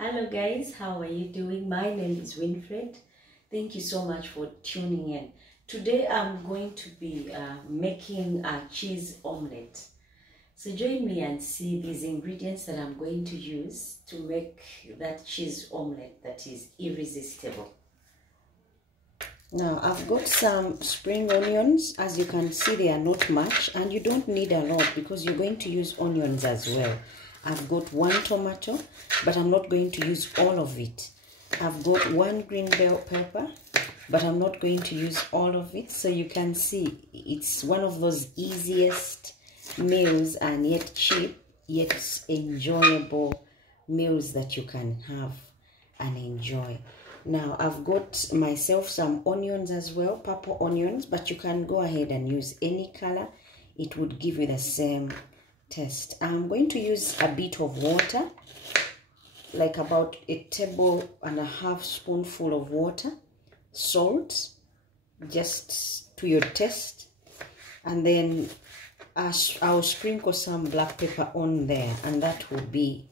Hello guys, how are you doing? My name is Winfred. Thank you so much for tuning in. Today I'm going to be making a cheese omelette. So join me and see these ingredients that I'm going to use to make that cheese omelette that is irresistible. Now I've got some spring onions. As you can see, they are not much and you don't need a lot because you're going to use onions as well. I've got 1 tomato, but I'm not going to use all of it. I've got 1 green bell pepper, but I'm not going to use all of it. So you can see it's one of those easiest meals and yet cheap, yet enjoyable meals that you can have and enjoy. Now I've got myself some onions as well, purple onions, but you can go ahead and use any color. It would give you the same taste. I'm going to use a bit of water, like about 1.5 tablespoonful of water, salt just to your taste, and then I'll sprinkle some black pepper on there, and that will be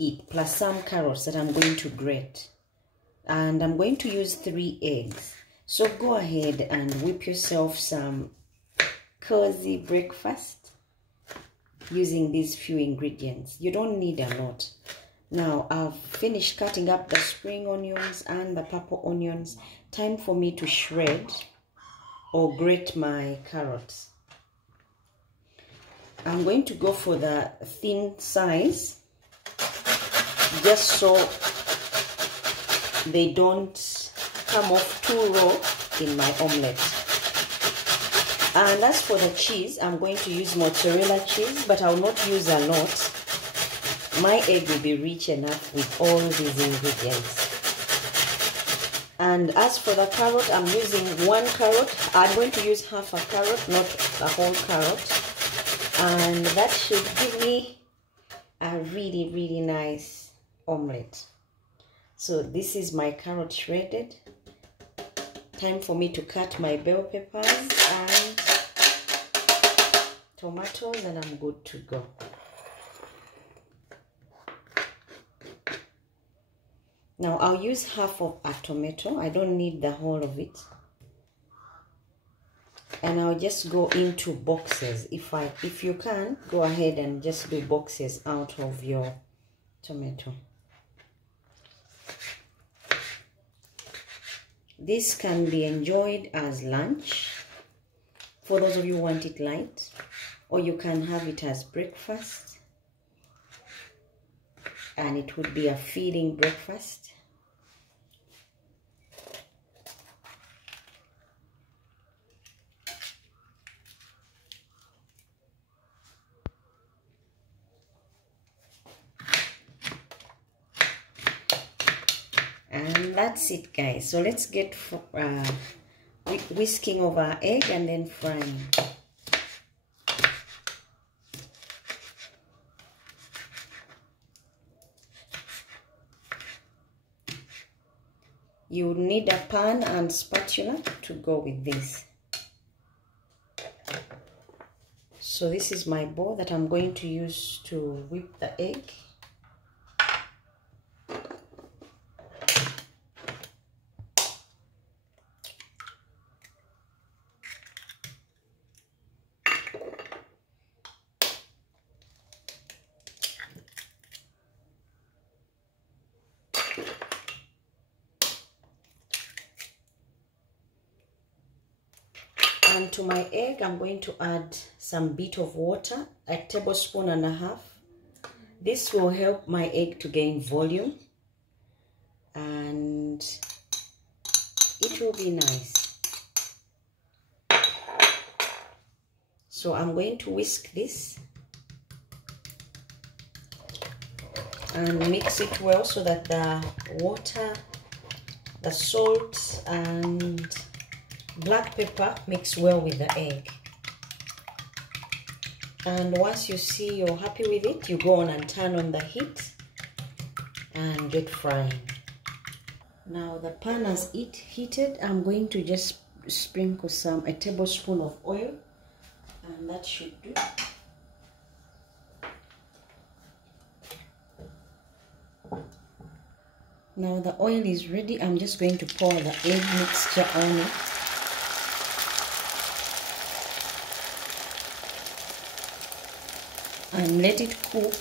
it, plus some carrots that I'm going to grate. And I'm going to use 3 eggs. So go ahead and whip yourself some cozy breakfast using these few ingredients. You don't need a lot. Now I've finished cutting up the spring onions and the purple onions. Time for me to shred or grate my carrots. I'm going to go for the thin size, just so they don't come off too raw in my omelette. And as for the cheese, I'm going to use mozzarella cheese, but I'll not use a lot. My egg will be rich enough with all these ingredients. And as for the carrot, I'm using 1 carrot. I'm going to use half a carrot, not a whole carrot. And that should give me a really nice omelette. So this is my carrot shredded. Time for me to cut my bell peppers and tomatoes, and I'm good to go. Now I'll use half of a tomato. I don't need the whole of it. And I'll just go into boxes. If you can, go ahead and just do boxes out of your tomato. This can be enjoyed as lunch for those of you who want it light, or you can have it as breakfast, and it would be a feeding breakfast. And that's it, guys. So let's get whisking over our egg and then frying. You need a pan and spatula to go with this. So this is my bowl that I'm going to use to whip the egg. And to my egg, I'm going to add some bit of water, 1.5 tablespoons. This will help my egg to gain volume and it will be nice. So I'm going to whisk this and mix it well so that the water, the salt and black pepper mix well with the egg. And once you see you're happy with it, you go on and turn on the heat and get frying. Now the pan has heated. I'm going to just sprinkle 1 tablespoon of oil, and that should do. Now the oil is ready. I'm just going to pour the egg mixture on it. And let it cook.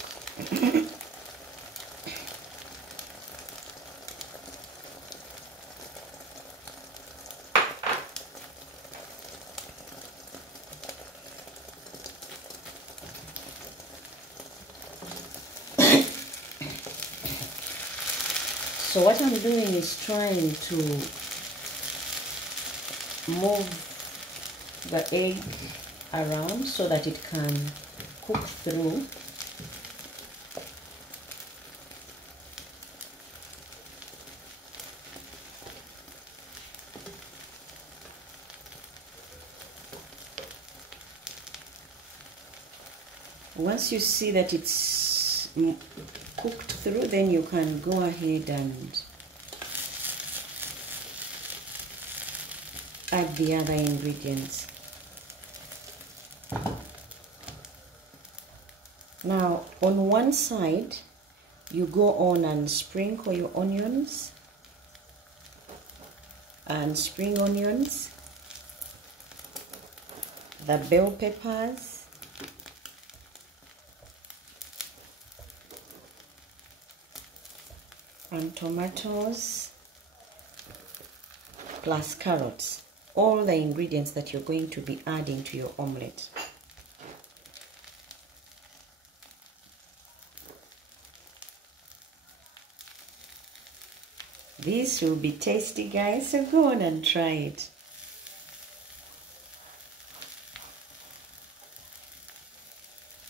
So what I'm doing is trying to move the egg around so that it can cook through. Once you see that it's cooked through, then you can go ahead and add the other ingredients. Now on one side you go on and sprinkle your onions and spring onions, the bell peppers, and tomatoes, plus carrots, all the ingredients that you're going to be adding to your omelette. This will be tasty, guys, so go on and try it.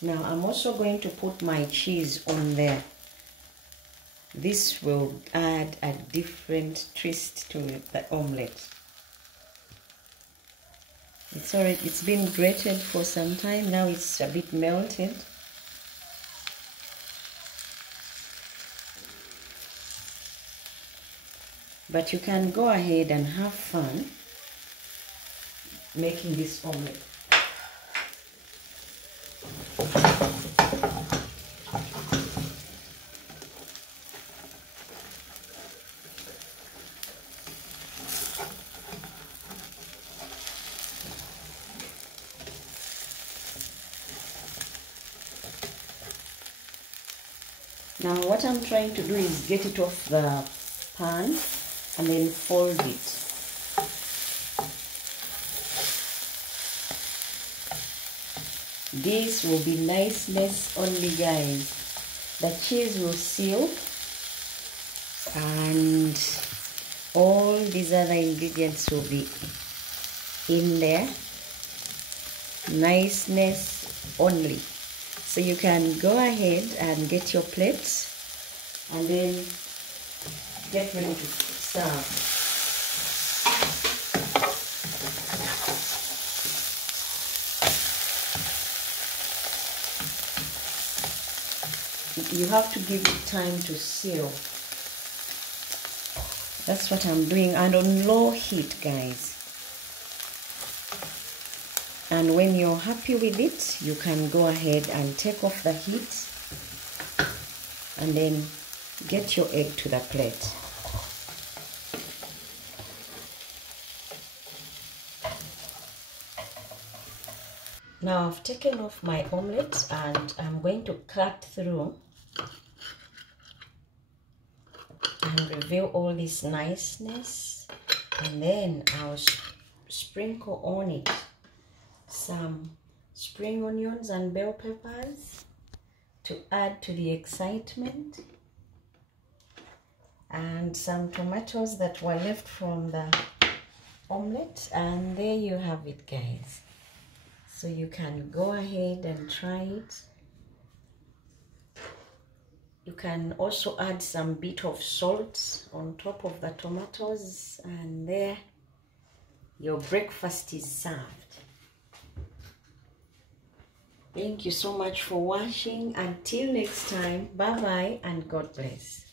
Now I'm also going to put my cheese on there. This will add a different twist to the omelette. It's been grated for some time. Now it's a bit melted. But you can go ahead and have fun making this omelette. Now what I'm trying to do is get it off the pan and then fold it. This will be niceness only, guys. The cheese will seal and all these other ingredients will be in there. Niceness only. So you can go ahead and get your plates and then get ready to serve. You have to give it time to seal. That's what I'm doing, and on low heat, guys. And when you're happy with it, you can go ahead and take off the heat and then get your egg to the plate. Now I've taken off my omelette and I'm going to cut through and reveal all this niceness, and then I'll sprinkle on it some spring onions and bell peppers to add to the excitement, and some tomatoes that were left from the omelette, and there you have it, guys. So you can go ahead and try it. You can also add some bit of salt on top of the tomatoes, and there your breakfast is served. Thank you so much for watching. Until next time, bye bye and God bless.